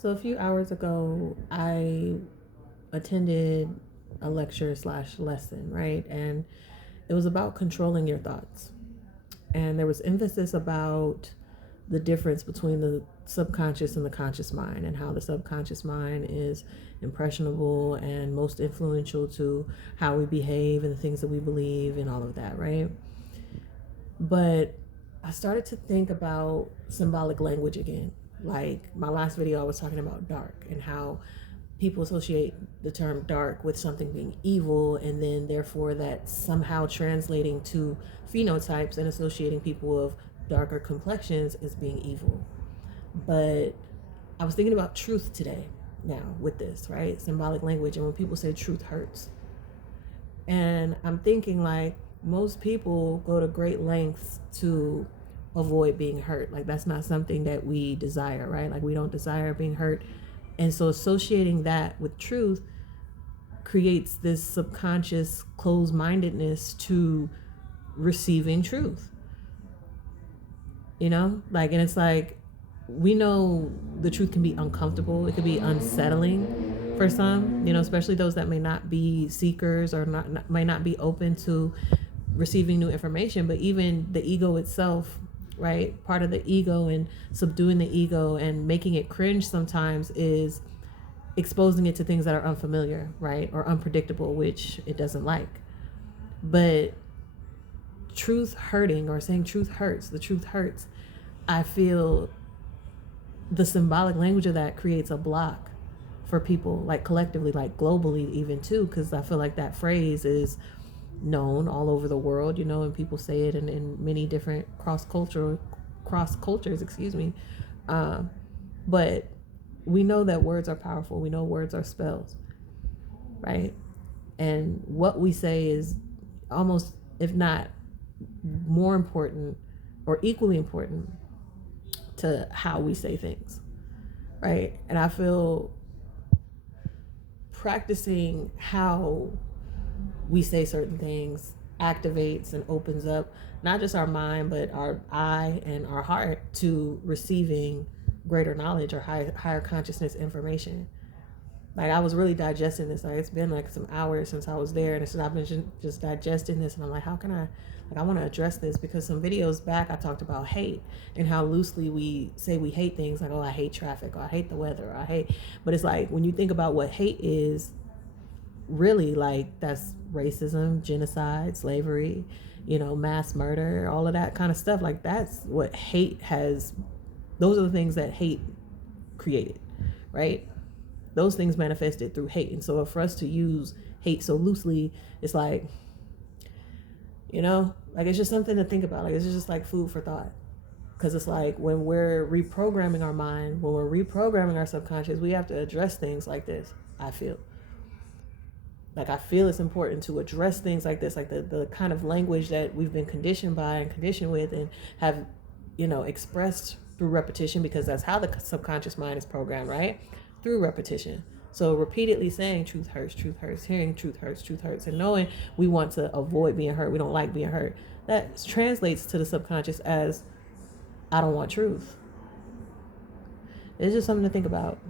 So a few hours ago, I attended a lecture slash lesson, right? And it was about controlling your thoughts. And there was emphasis about the difference between the subconscious and the conscious mind, and how the subconscious mind is impressionable and most influential to how we behave and the things that we believe and all of that, right? But I started to think about symbolic language again. Like my last video, I was talking about dark and how people associate the term dark with something being evil, and then therefore that somehow translating to phenotypes and associating people of darker complexions as being evil. But I was thinking about truth today now with this, right? Symbolic language. And when people say truth hurts, and I'm thinking like most people go to great lengths to avoid being hurt. Like that's not something that we desire, right? Like we don't desire being hurt. And so associating that with truth creates this subconscious closed-mindedness to receiving truth. You know? Like, and it's like, we know the truth can be uncomfortable. It could be unsettling for some, you know, especially those that may not be seekers or might not be open to receiving new information. But even the ego itself, right? Part of the ego and subduing the ego and making it cringe sometimes is exposing it to things that are unfamiliar, right? Or unpredictable, which it doesn't like. But truth hurting, or saying truth hurts, the truth hurts, I feel the symbolic language of that creates a block for people, like collectively, like globally even too, because I feel like that phrase is known all over the world, you know, and people say it in many different cross cultures, excuse me. But we know that words are powerful. We know words are spells, right? And what we say is almost, if not more important or equally important to how we say things, right? And I feel practicing how we say certain things activates and opens up not just our mind, but our eye and our heart to receiving greater knowledge or higher consciousness information. Like I was really digesting this. Like it's been like some hours since I was there, and I've been just digesting this, and I'm like, how can I want to address this, because some videos back I talked about hate and how loosely we say we hate things, like, oh, I hate traffic, or I hate the weather, or I hate. But it's like when you think about what hate is, really, like that's racism, genocide, slavery, you know, mass murder, all of that kind of stuff. Like that's what hate has. Those are the things that hate created, right? Those things manifested through hate. And so for us to use hate so loosely, it's like, you know, like it's just something to think about. Like it's just like food for thought. Because it's like when we're reprogramming our mind, when we're reprogramming our subconscious, we have to address things like this, I feel. Like I feel it's important to address things like this, like the kind of language that we've been conditioned by and conditioned with and have, you know, expressed through repetition, because that's how the subconscious mind is programmed, right? Through repetition. So repeatedly saying truth hurts, hearing truth hurts, and knowing we want to avoid being hurt, we don't like being hurt, that translates to the subconscious as I don't want truth. It's just something to think about.